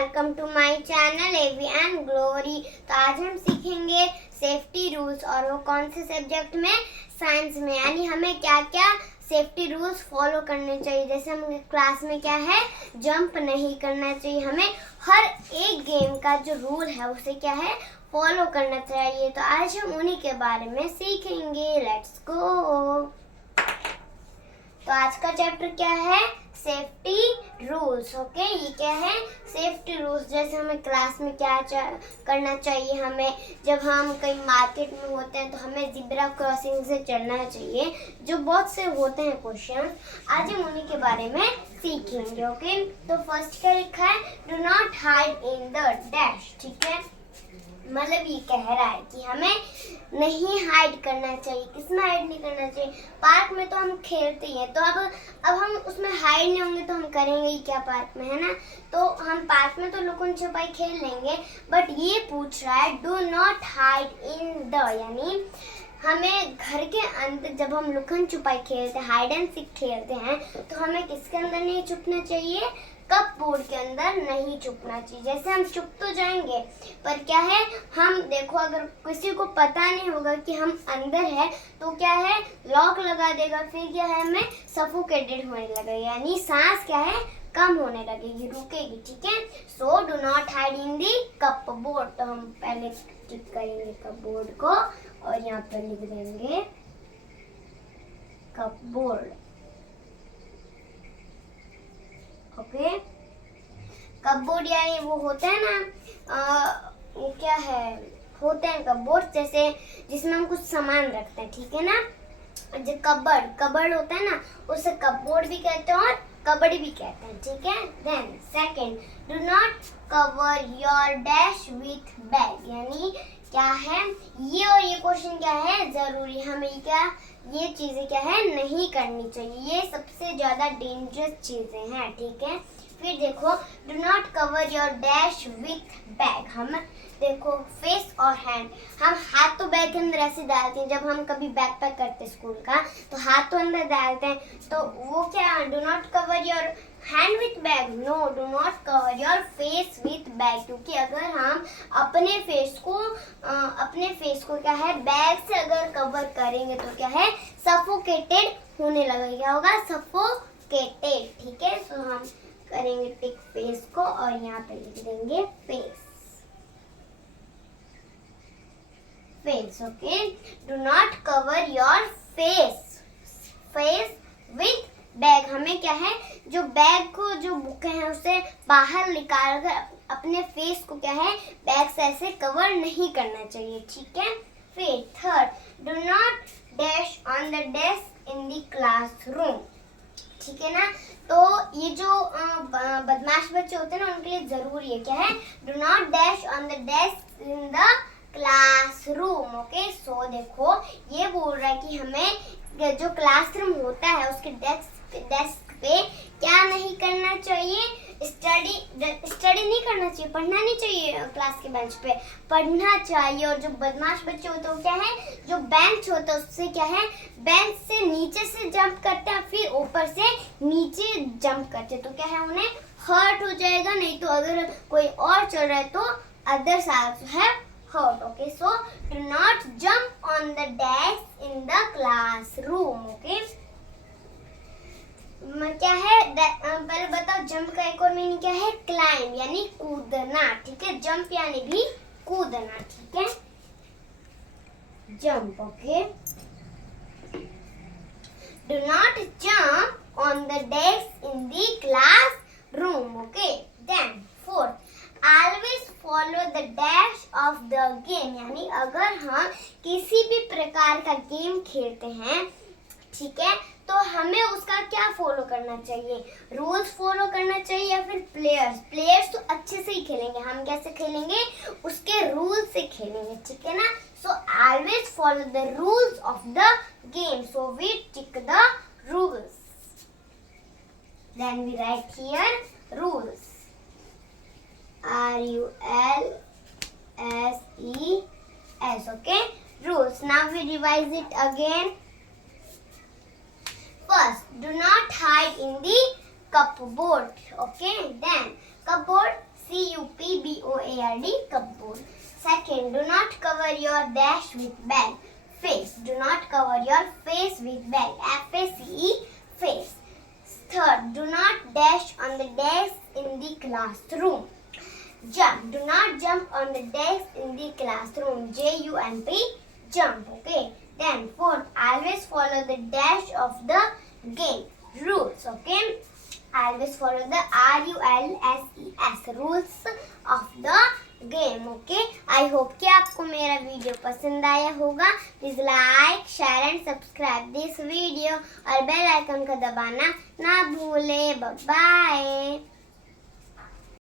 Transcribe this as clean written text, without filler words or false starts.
Welcome to my channel Evie and glory. तो आज हम सीखेंगे सेफ्टी रूल्स, और वो कौन से सब्जेक्ट में? साइंस में। यानी हमें क्या क्या सेफ्टी रूल्स फॉलो करने चाहिए। जैसे हम क्लास में क्या है, जंप नहीं करना चाहिए। हमें हर एक गेम का जो रूल है उसे क्या है, फॉलो करना चाहिए। तो आज हम उन्हीं के बारे में सीखेंगे। Let's go. तो आज का चैप्टर क्या है? Safety rules. ओके, ये क्या है? Safety rules. जैसे हमें क्लास में क्या करना चाहिए, हमें जब हम कहीं मार्केट में होते हैं तो हमें ज़ेब्रा क्रॉसिंग से चलना चाहिए। जो बहुत से होते हैं क्वेश्चन, आज हम उन्हीं के बारे में सीखेंगे। ओके, तो फर्स्ट क्या लिखा है? Do not hide in the dash. ठीक है, मतलब ये कह रहा है कि हमें नहीं हाइड करना चाहिए। किसमें हाइड नहीं करना चाहिए? पार्क में तो हम खेलते ही हैं, तो अब हम उसमें हाइड नहीं होंगे तो हम करेंगे ही क्या पार्क में, है ना? तो हम पार्क में तो लुकन छुपाई खेल लेंगे, बट ये पूछ रहा है do not hide in the, यानी हमें घर के अंदर जब हम लुकन छुपाई खेलते हैं, हाइड एंड सीक खेलते हैं, तो हमें किसके अंदर नहीं छुपना चाहिए? कप बोर्ड के अंदर नहीं छुपना चाहिए। जैसे हम छुप तो जाएंगे, पर क्या है, हम देखो अगर किसी को पता नहीं होगा कि हम अंदर है तो क्या है, लॉक लगा देगा। फिर क्या है, हमें सफोकेटेड होने लगेगा, यानी सांस क्या है, कम होने लगेगी, रुकेगी। ठीक है, so do not hide in the cup board. तो हम पहले टिक करेंगे कप बोर्ड को और यहाँ पर लिख देंगे कप बोर्ड। ओके, कपबोर्ड यानी वो होता है ना, वो क्या है, होते हैं कपबोर्ड जैसे जिसमें हम कुछ सामान रखते हैं। ठीक है ना, जो कबर्ड होता है ना, उसे कपबोर्ड भी कहते हैं और कबर्ड भी कहते हैं। ठीक है, then second, do not cover your dash with bag. यानी क्या है, ये और ये क्वेश्चन क्या है, जरूरी। हमें क्या, ये चीजें क्या है, नहीं करनी चाहिए। ये सबसे ज्यादा डेंजरस चीजें हैं। ठीक है, फिर देखो do not cover your dash with bag. हम देखो फेस और हैंड, हम हाथ तो बैग के अंदर ऐसे डालते हैं। जब हम कभी बैग पैक करते हैं स्कूल का, तो हाथ तो अंदर डालते हैं, तो वो क्या, do not cover your hand with bag. No, do not cover your face with bag. क्योंकि अगर हम अपने फेस को क्या है, बैग से अगर कवर करेंगे तो क्या है, सफोकेटेड होने लगेगा। क्या होगा? सफोकेटेड। ठीक है, तो हम करेंगे टिक फेस को और यहाँ पे लिख देंगे face. Okay, do not cover your face with bag. हमें क्या है, जो बैग को, जो बुक है उसे बाहर निकाल कर अपने फेस को क्या है, बैग से ऐसे कवर नहीं करना चाहिए। ठीक है, फिर third, do not dash on the desk in the classroom. ठीक है ना, तो ये जो बदमाश बच्चे होते हैं ना, उनके लिए जरूरी है क्या है, do not dash on the desk in the classroom. Okay, so देखो ये बोल रहा है कि हमें जो क्लासरूम होता है उसके डेस्क पे क्या नहीं करना चाहिए, स्टडी नहीं करना चाहिए, पढ़ना नहीं चाहिए। क्लास के बेंच पे पढ़ना चाहिए। और जो बदमाश बच्चे होते हैं वो क्या है, जो बेंच होता है उससे क्या है, बेंच से नीचे से जंप करते हैं, फिर ऊपर से नीचे जंप करते हैं, तो क्या है, उन्हें हर्ट हो जाएगा। नहीं तो अगर कोई और चल रहा है तो अदर साइड है hurt. Okay, so do not jump on the desk in the classroom. Okay, क्या है, पहले बताओ, जंप का एक और मीनिंग क्या है? क्लाइंब, यानी कूदना। ठीक है, जंप यानी भी कूदना। ठीक है, jump. Okay, do not jump on the desk in the classroom. Okay, then fourth, always follow the dash of the game. यानी अगर हम किसी भी प्रकार का गेम खेलते हैं, ठीक है, तो हमें उसका क्या फॉलो करना चाहिए? रूल्स फॉलो करना चाहिए या फिर प्लेयर्स तो अच्छे से ही खेलेंगे। हम कैसे खेलेंगे? उसके रूल से खेलेंगे। ठीक है ना, so always follow the rules of the game. So we tick the rules, then we write here rules, RULSES. Okay, rules. Now we revise it again. First, do not hide in the cupboard. Okay, then cupboard CUPBOARD, cupboard. Second, do not cover your dash with bag. Face. Do not cover your face with bag. FACE, face. Third, do not dash on the desk in the classroom. Jump. Do not jump on the desk in the classroom. JUMP, jump. Okay. Then fourth, always follow the dash of the game rules. Okay. Always follow the RULSES rules of the game. Okay, I hope कि आपको मेरा video पसंद आया होगा. Please like, share and subscribe this video और bell icon का दबाना ना भूले. बाय.